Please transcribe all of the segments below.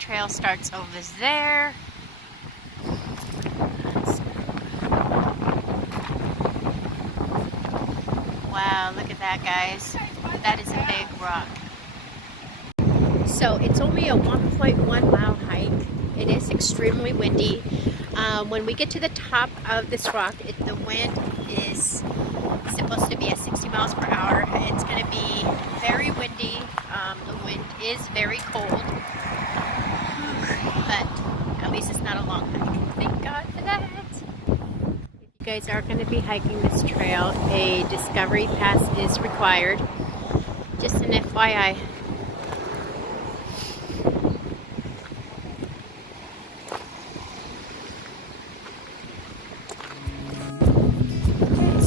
trail starts over there. Wow, look at that, guys. That is a big rock. So it's only a 1.1 mile hike. It is extremely windy. When we get to the top of this rock, the wind is supposed to be at 60 miles per hour. It's going to be very windy. The wind is very cold, but at least it's not a long hike. Thank God for that. If you guys are going to be hiking this trail, a discovery pass is required. Just an FYI.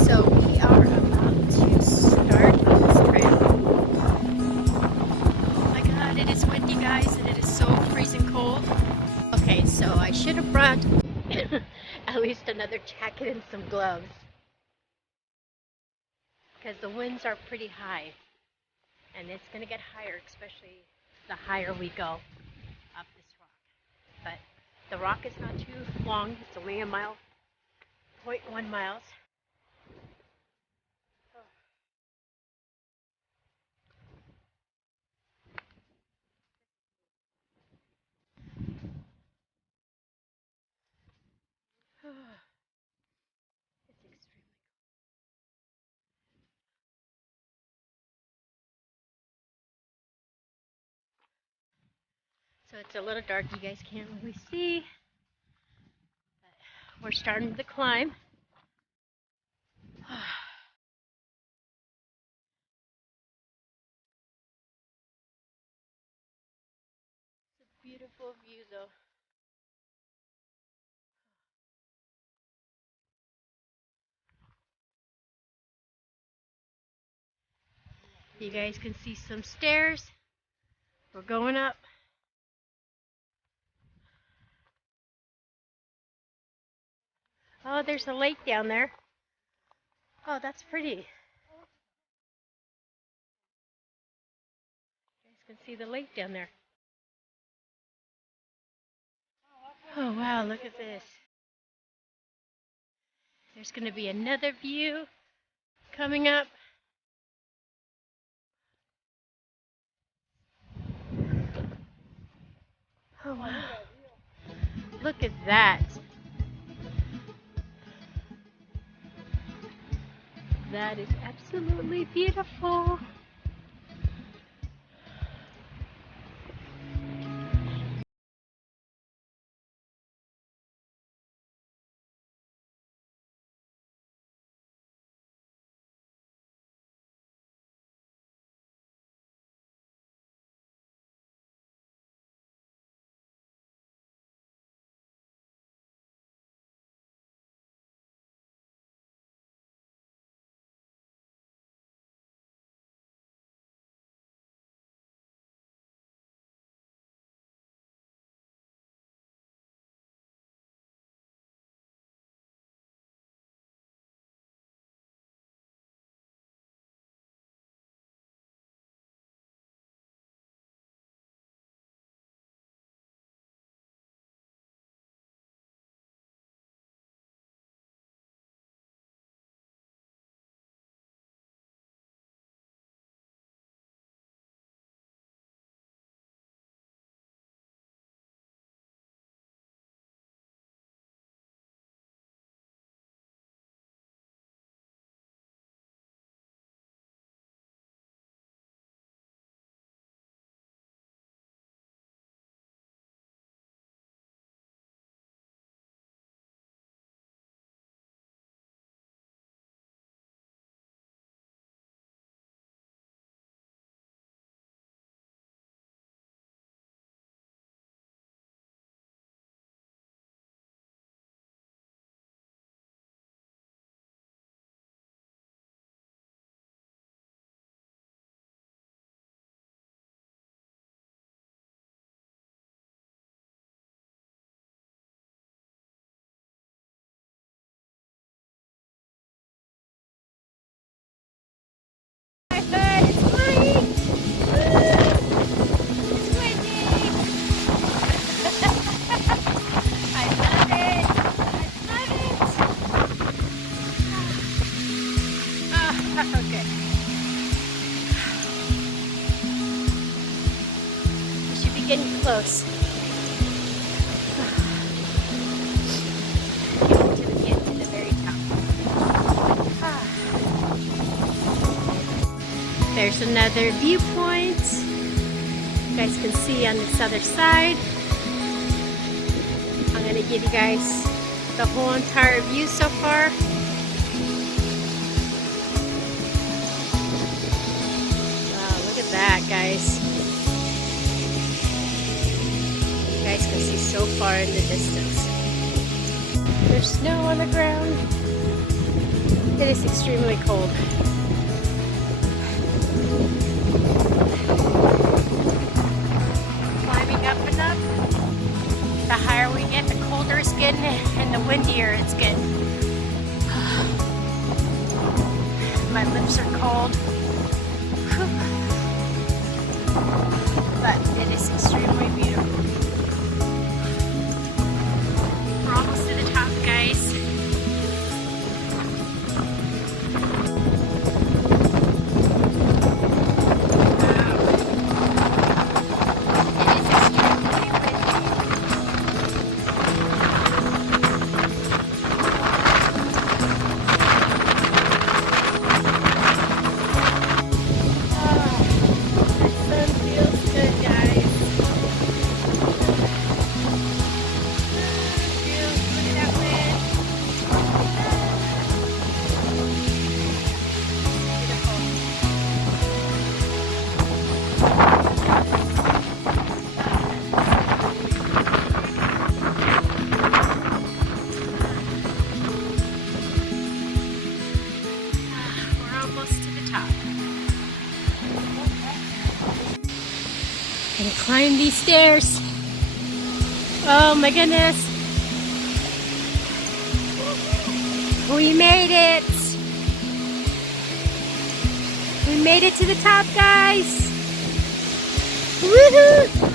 So we are about to start on this trail. Oh my God, it is windy, guys, and it is so freezing cold. Okay, so I should have brought at least another jacket and some gloves, because the winds are pretty high, and it's going to get higher, especially the higher we go up this rock. But the rock is not too long. It's only a mile, 0.1 miles. It's extremely cold. So it's a little dark, you guys can't really see. But we're starting to climb. It's a beautiful view though. You guys can see some stairs. We're going up. Oh, there's a lake down there. Oh, that's pretty. You guys can see the lake down there. Oh, wow, look at this. There's going to be another view coming up. Oh, wow. Look at that. That is absolutely beautiful. close. Get to the very top. There's another viewpoint. You guys can see on this other side. I'm going to give you guys the whole entire view so far. Wow, look at that, guys. You guys can see so far in the distance. There's snow on the ground. It is extremely cold. Climbing up and up. The higher we get, the colder it's getting and the windier it's getting. My lips are cold. But it is extremely beautiful. We're almost to the top, guys. Gonna climb these stairs. Oh my goodness. We made it. We made it to the top, guys. Woohoo!